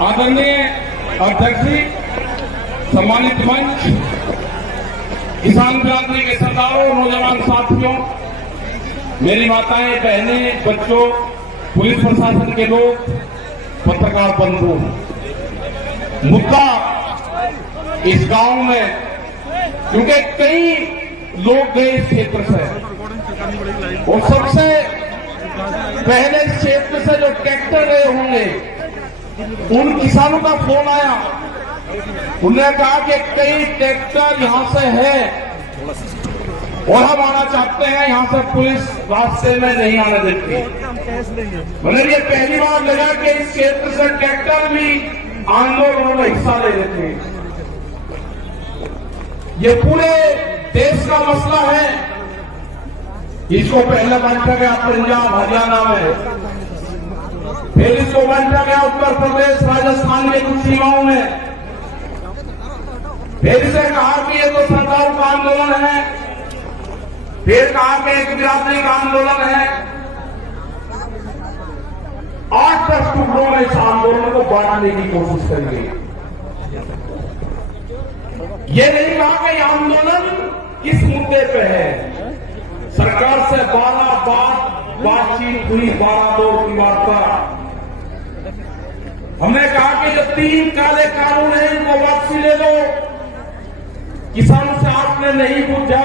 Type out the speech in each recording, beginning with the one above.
आदरणीय अध्यक्ष जी, सम्मानित मंच, किसान बिरादरी के सरदारों, नौजवान साथियों, मेरी माताएं, बहनें, बच्चों, पुलिस प्रशासन के लोग, पत्रकार बंधु, मुद्दा इस गांव में, क्योंकि कई लोग गए इस क्षेत्र से और सबसे पहले इस क्षेत्र से जो ट्रैक्टर गए होंगे उन किसानों का फोन आया। उन्होंने कहा कि कई ट्रैक्टर यहां से है और हम आना चाहते हैं, यहां से पुलिस रास्ते में नहीं आने देती। मतलब ये पहली बार लगा कि इस क्षेत्र से ट्रैक्टर भी आंदोलन में हिस्सा ले लेते हैं। ये पूरे देश का मसला है। इसको पहले बांटा गया पंजाब हरियाणा में, फिर इसको बांटा गया उत्तर प्रदेश राजस्थान के कुछ सीमाओं में, फिर से कहा कि ये तो सरकार का आंदोलन है, फिर कहा कि एक बिरादरी का आंदोलन है। 8-10 टुकड़ों में इस आंदोलन को बांटने की कोशिश करेंगे। ये नहीं कहा कि यह आंदोलन किस मुद्दे पे है। सरकार से 12 बार बातचीत हुई, 12 दौर की वार्ता। हमने कहा कि जो 3 काले कानून हैं इनको वापसी ले लो। किसानों से आपने नहीं पूछा।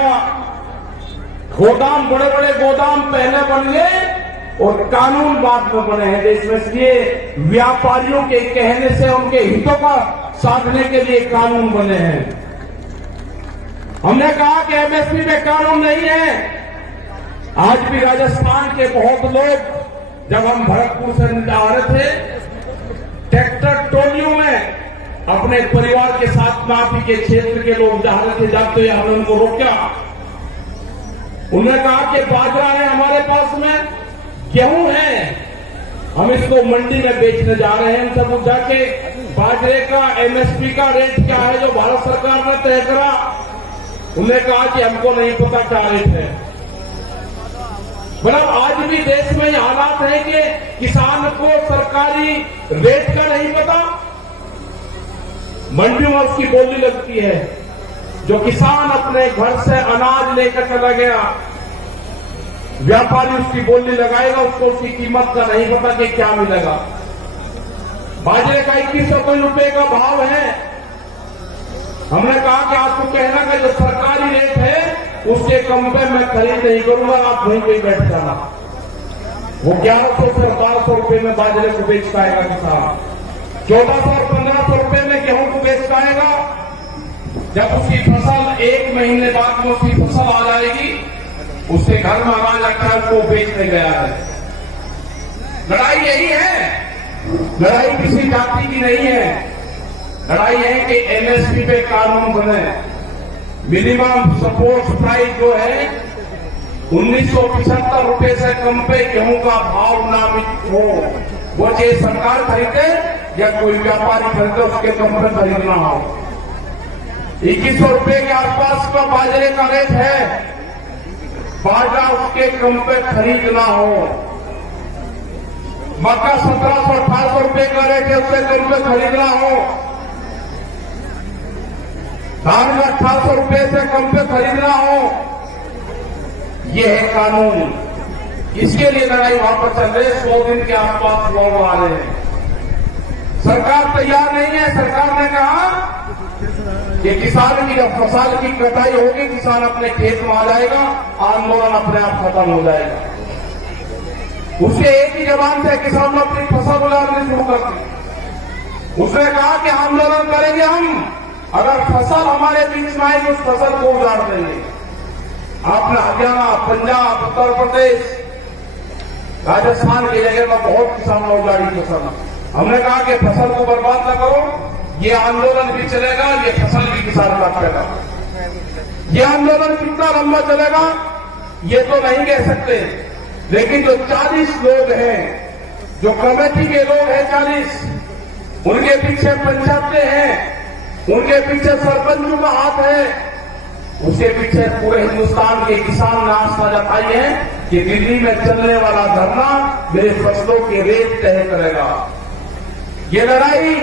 गोदाम, बड़े बड़े गोदाम पहले बन गए और कानून बाद में बने हैं देश में, इसलिए व्यापारियों के कहने से उनके हितों का साधने के लिए कानून बने हैं। हमने कहा कि एमएसपी में कानून नहीं है। आज भी राजस्थान के बहुत लोग, जब हम भरतपुर से आ रहे थे, ट्रैक्टर टोलियों में अपने परिवार के साथ नापी के क्षेत्र के लोग जा रहे थे, जाते हुए हमने उनको रोका। उन्होंने कहा कि बाजरा है हमारे पास में, गेहूं है, हम इसको मंडी में बेचने जा रहे हैं। इनसे पूछा कि बाजरे का एमएसपी का रेट क्या है जो भारत सरकार ने तय करा। उन्होंने कहा कि हमको नहीं पता क्या रेट है। मतलब आज भी देश में ये हालात है कि किसान को सरकारी रेट का नहीं पता। मंडियों में उसकी बोली लगती है। जो किसान अपने घर से अनाज लेकर चला गया, व्यापारी उसकी बोली लगाएगा, उसको उसकी कीमत का नहीं पता कि क्या मिलेगा। बाजरे का 2100 रुपए का भाव है। हमने कहा कि आपको कहना कि जो सरकारी रेट है उसके कम पे मैं खरीद नहीं करूंगा, आप वहीं पे बैठ जाना। वो 1100 से 1200 रुपए में बाजरे को बेच पाएगा किसान, 1400 और 1500 रुपए में गेहूं को बेच पाएगा। जब उसकी फसल 1 महीने बाद में उसकी फसल आ जाएगी, उसके घर में अनाज रखा है, उसको बेचने गया है। लड़ाई यही है। लड़ाई किसी जाति की नहीं है। लड़ाई है कि एमएसपी पे कानून बने। मिनिमम सपोर्ट प्राइस जो है 1975 रुपए से कम पे गेहूं का भाव नामित हो। वो चाहे सरकार खरीदे या कोई व्यापारी खरीदे, उसके कम पे खरीदना हो। 2100 रुपए के आसपास का बाजरे का रेट है। बाजरा उसके कम पे खरीदना हो। मक्का 1700-1800 रुपए का रेट है, उसके कम पे खरीदना हो। धान में 1800 रुपए से कम पे खरीदना हो। ये है कानून। इसके लिए लड़ाई वहां पर चल रही है। 100 दिन के आसपास लोग आ रहे हैं। सरकार तैयार नहीं है। सरकार ने कहा कि किसान की जब फसल की कटाई होगी, किसान अपने खेत में आ जाएगा, आंदोलन अपने आप खत्म हो जाएगा। उसके एक ही जबान से किसान अपनी फसल उड़ानी शुरू कर दी। उसने कहा कि आंदोलन करेंगे हम, अगर फसल हमारे बीच में आएगी उस फसल को उजाड़ देंगे। आपने हरियाणा, पंजाब, उत्तर प्रदेश, राजस्थान की जगह में बहुत किसानों ने उजाड़ी फसल। हमने कहा कि फसल को बर्बाद न करो, ये आंदोलन भी चलेगा, ये फसल भी किसान काटेगा। ये आंदोलन कितना लंबा चलेगा ये तो नहीं कह सकते, लेकिन जो 40 लोग हैं, जो कमेटी के लोग हैं 40, उनके पीछे पंचायतें हैं, उनके पीछे सरपंचों का हाथ है, उसके पीछे पूरे हिंदुस्तान के किसान ने आस्था जताई है कि दिल्ली में चलने वाला धरना मेरे फसलों के रेट तय करेगा। ये लड़ाई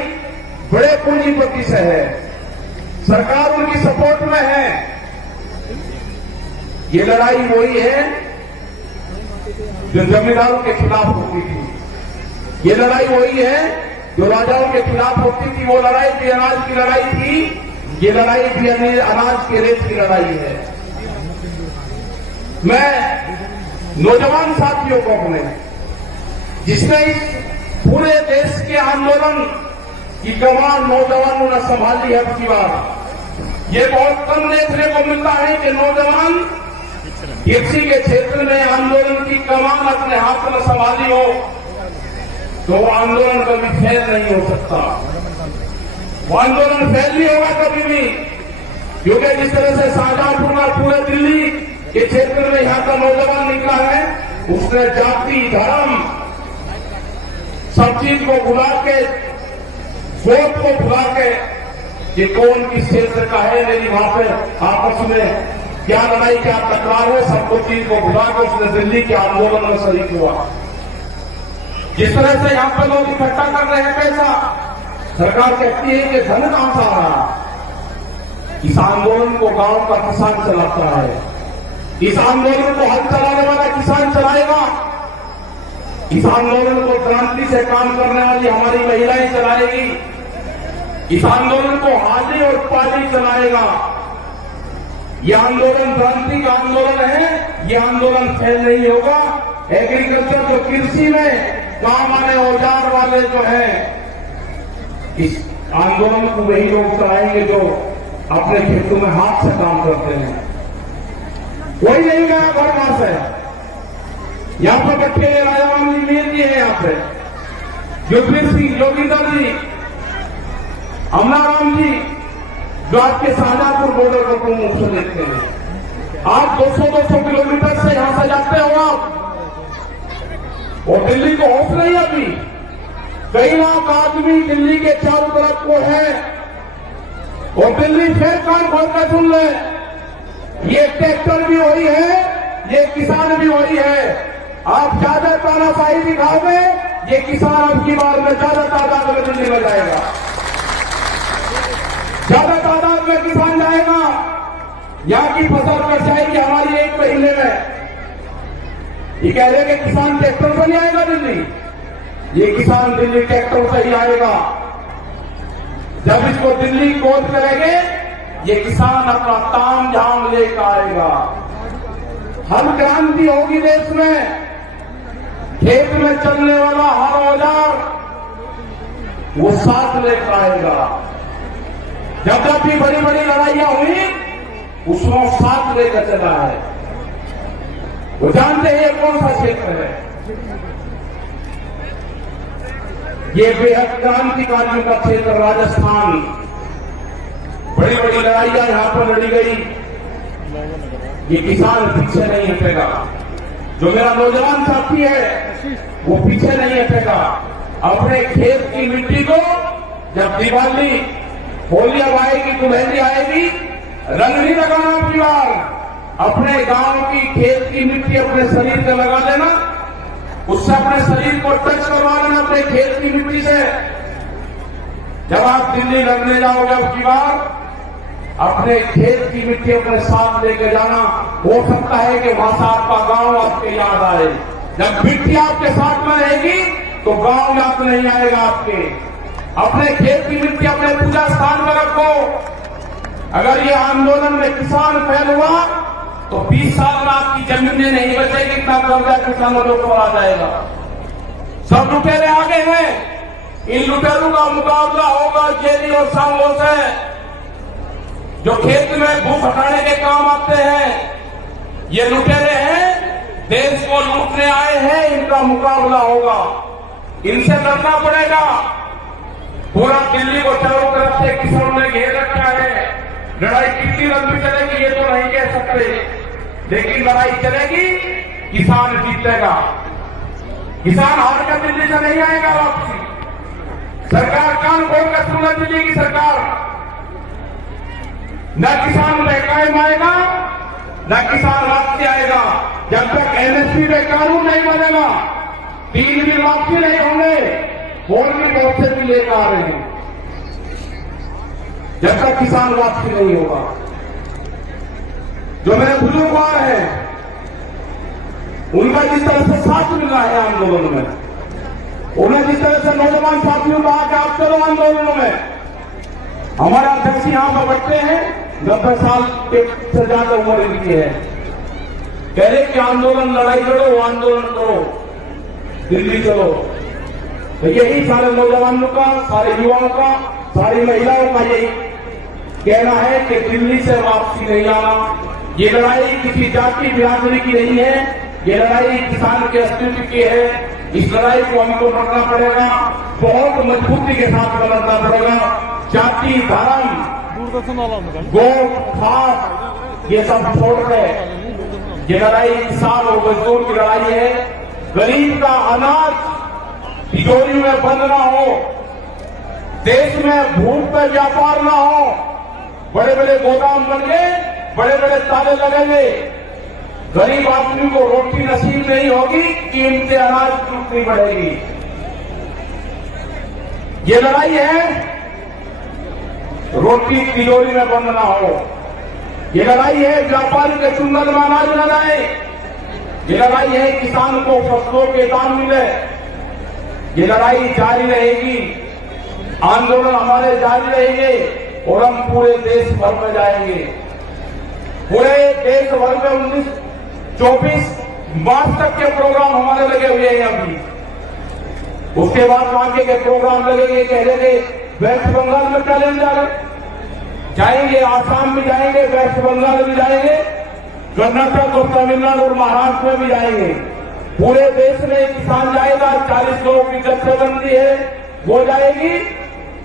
बड़े पूंजीपति से है, सरकार उनकी सपोर्ट में है। ये लड़ाई वही है जो जमींदारों के खिलाफ होती थी, ये लड़ाई वही है जो राजाओं के खिलाफ होती थी। वो लड़ाई भी अनाज की लड़ाई थी, ये लड़ाई भी अनाज के रेट की लड़ाई है। मैं नौजवान साथियों को अपने, जिसने इस पूरे देश के आंदोलन की कमान नौजवानों ने संभाली है अब की बार। ये बहुत कम देखने को मिलता है कि नौजवान किसी के क्षेत्र में आंदोलन की कमान अपने हाथ में संभाली हो तो वो आंदोलन कभी फेल नहीं हो सकता, वो आंदोलन फेल नहीं होगा कभी भी। क्योंकि जिस तरह से शाहजहांपुर का पूरे दिल्ली के क्षेत्र में यहां का नौजवान निकला है, उसने जाति धर्म सब चीज को भुला के, वोट को भुला के, कि कौन किस क्षेत्र का है, मेरी वहां पर आपस में क्या लड़ाई क्या टकरार है, सब कुछ चीज को भुला के उसने दिल्ली के आंदोलन में शरीक हुआ। जिस तरह से यहां पर लोग इकट्ठा कर रहे हैं पैसा, सरकार कहती है कि धन कहां से आ रहा। इस आंदोलन को गांव का किसान चलाता है, इस आंदोलन को हल चलाने वाला किसान चलाएगा, इस आंदोलन को क्रांति से काम करने वाली हमारी महिलाएं चलाएगी, इस आंदोलन को हाली और पाली चलाएगा। यह आंदोलन क्रांति का आंदोलन है, यह आंदोलन फेल नहीं होगा। एग्रीकल्चर जो कृषि में काम आने औजार वाले जो है, इस आंदोलन को वही लोग चलाएंगे जो अपने खेतों में हाथ से काम करते हैं। कोई नहीं गया घर वहां से, यहां पर बैठे राजाराम जी मेल जी है, यहाँ पे युद्धवीर सिंह जोगिंदर जी, अमलाराम जी, जो आपके शाहजहांपुर बॉर्डर को प्रमुख से देखते हैं। आप 200-200 किलोमीटर से यहां से जाते हो आप, और दिल्ली को होश नहीं अभी। कई लाख आदमी दिल्ली के चारों तरफ को है, और दिल्ली फिर कान खोल कर सुन ले, ये ट्रैक्टर भी वही है, ये किसान भी वही है। आप ज्यादा तानाशाही दिखाओगे, ये किसान अब की बार में ज्यादा तादाद में दिल्ली में जाएगा, ज्यादा तादाद में किसान जाएगा। यहां की फसल कट जाएगी हमारी 1 महीने में। ये कह रहे हैं कि किसान ट्रैक्टर से नहीं आएगा दिल्ली, ये किसान दिल्ली ट्रैक्टर से ही आएगा। जब इसको दिल्ली गोद करेंगे, ये किसान अपना ताम झाम लेकर आएगा। हम क्रांति होगी देश में, खेत में चलने वाला हर औजार वो साथ लेकर आएगा। जब जब भी बड़ी बड़ी लड़ाइयां हुई, उसमें साथ लेकर चला है। वो जानते हैं ये कौन सा क्षेत्र है, ये बेहद क्रांतिकारियों का क्षेत्र राजस्थान। बड़ी बड़ी लड़ाइयां यहां पर लड़ी गई, ये किसान पीछे नहीं हटेगा। जो मेरा नौजवान साथी है वो पीछे नहीं हटेगा। अपने खेत की मिट्टी को जब दिवाली होली अब आएगी, दुल्हनी आएगी, रंग नहीं लगाना अपनी बार, अपने गांव की खेत की मिट्टी अपने शरीर पे लगा लेना, उससे अपने शरीर को टच करवा लेना अपने खेत की मिट्टी से। जब आप दिल्ली लड़ने जाओगे अब की बार, अपने खेत की मिट्टी अपने साथ लेके जाना। हो सकता है कि वहां से आपका गांव आपके याद आए। जब मिट्टी आपके साथ में रहेगी तो गांव याद नहीं आएगा आपके। अपने खेत की मिट्टी अपने पूजा स्थान में रखो। अगर ये आंदोलन में किसान फेल हुआ तो 20 साल में आपकी जमीनें नहीं बचेगी, इतना कर्जा किसानों के ऊपर आ जाएगा। सब लुटेरे आगे हैं, इन लुटेरों का मुकाबला होगा जेली और सांगों से, जो खेत में भूख हटाने के काम आते हैं। ये लुटेरे हैं, देश को लूटने आए हैं, इनका मुकाबला होगा, इनसे लड़ना पड़ेगा। पूरा दिल्ली को चारों तरफ से किसानों ने घेर रखा है। लड़ाई कितनी लंबी चलेगी ये तो नहीं कह सकते, लेकिन लड़ाई चलेगी, किसान जीतेगा। किसान हार कर दिल्ली से नहीं आएगा वापसी। सरकार कान खोलकर सुनना, दिल्ली की सरकार न किसान महकाम आएगा, न किसान वापसी आएगा। जब तक एमएसपी में कानून नहीं बनेगा, 3 दिन वापसी नहीं होंगे। और भी बहुत से भी लेकर आ रहे हैं। जब तक किसान वापसी नहीं होगा, जो मेरे बुजुर्ग हैं उनका जिस तरह से साथ मिल रहा है आंदोलन में, उन्हें जिस तरह से नौजवान साथियों को आके आप चलो आंदोलनों में, हमारे अध्यक्ष यहां पर बैठे हैं 90 साल से ज्यादा उम्र इनकी है, कह रहे कि आंदोलन लड़ाई लड़ो, आंदोलन करो, दिल्ली चलो। तो यही सारे नौजवानों का, सारे युवाओं का, सारी महिलाओं का यही कहना है कि दिल्ली से वापसी नहीं आना। ये लड़ाई किसी जाति बिरादरी की नहीं है, ये लड़ाई किसान के अस्तित्व की है। इस लड़ाई को हमको लड़ना पड़ेगा, बहुत मजबूती के साथ लड़ना पड़ेगा। जाति, धर्म, गोट, खास ये सब छोड़कर ये लड़ाई किसान और मजदूर की लड़ाई है। गरीब का अनाज तिजोरी में बंद ना हो, देश में भूख पे व्यापार ना हो, बड़े बड़े गोदाम बन गए, बड़े बड़े ताले लगेंगे, गरीब आदमी को रोटी नसीब नहीं होगी, कीमतें अनाज की उतनी बढ़ेगी। ये लड़ाई है रोटी तिजोरी में बंद ना हो, ये लड़ाई है व्यापारी के चुंगल में अनाज न जाए, ये लड़ाई है किसान को फसलों के दाम मिले। ये लड़ाई जारी रहेगी, आंदोलन हमारे जारी रहेंगे और हम पूरे देश भर में जाएंगे। पूरे देश भर में 24 मार्च तक के प्रोग्राम हमारे लगे हुए हैं अभी। उसके बाद आगे के प्रोग्राम लगेंगे, कह रहे थे वेस्ट बंगाल में कैलेंडर जाएंगे, आसाम में जाएंगे, वेस्ट बंगाल में जाएंगे, कर्नाटक और तमिलनाडु और महाराष्ट्र में भी जाएंगे। पूरे देश में किसान जाएगा। 40 लोगों की जत्थेबंदी है वो जाएगी,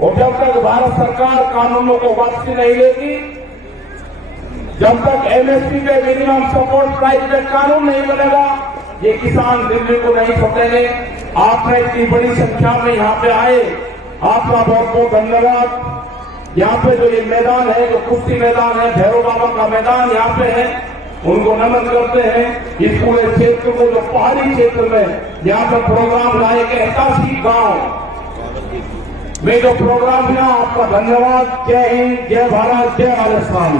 और जब तक भारत सरकार कानूनों को वापसी नहीं लेगी, जब तक एमएसपी पे मिनिमम सपोर्ट प्राइस पे कानून नहीं बनेगा, ये किसान दिल्ली को नहीं छोड़ेंगे। आपने इतनी बड़ी संख्या में यहाँ पे आए, आपका बहुत बहुत धन्यवाद। यहाँ पे जो ये मैदान है, जो कुश्ती मैदान है, भैरव बाबा का मैदान यहाँ पे है, उनको नमन करते हैं। इस पूरे क्षेत्र को, जो पहाड़ी क्षेत्र में यहाँ पे प्रोग्राम लाए के 81 गांव में जो प्रोग्राम है, आपका धन्यवाद। जय हिंद, जय भारत, जय राजस्थान।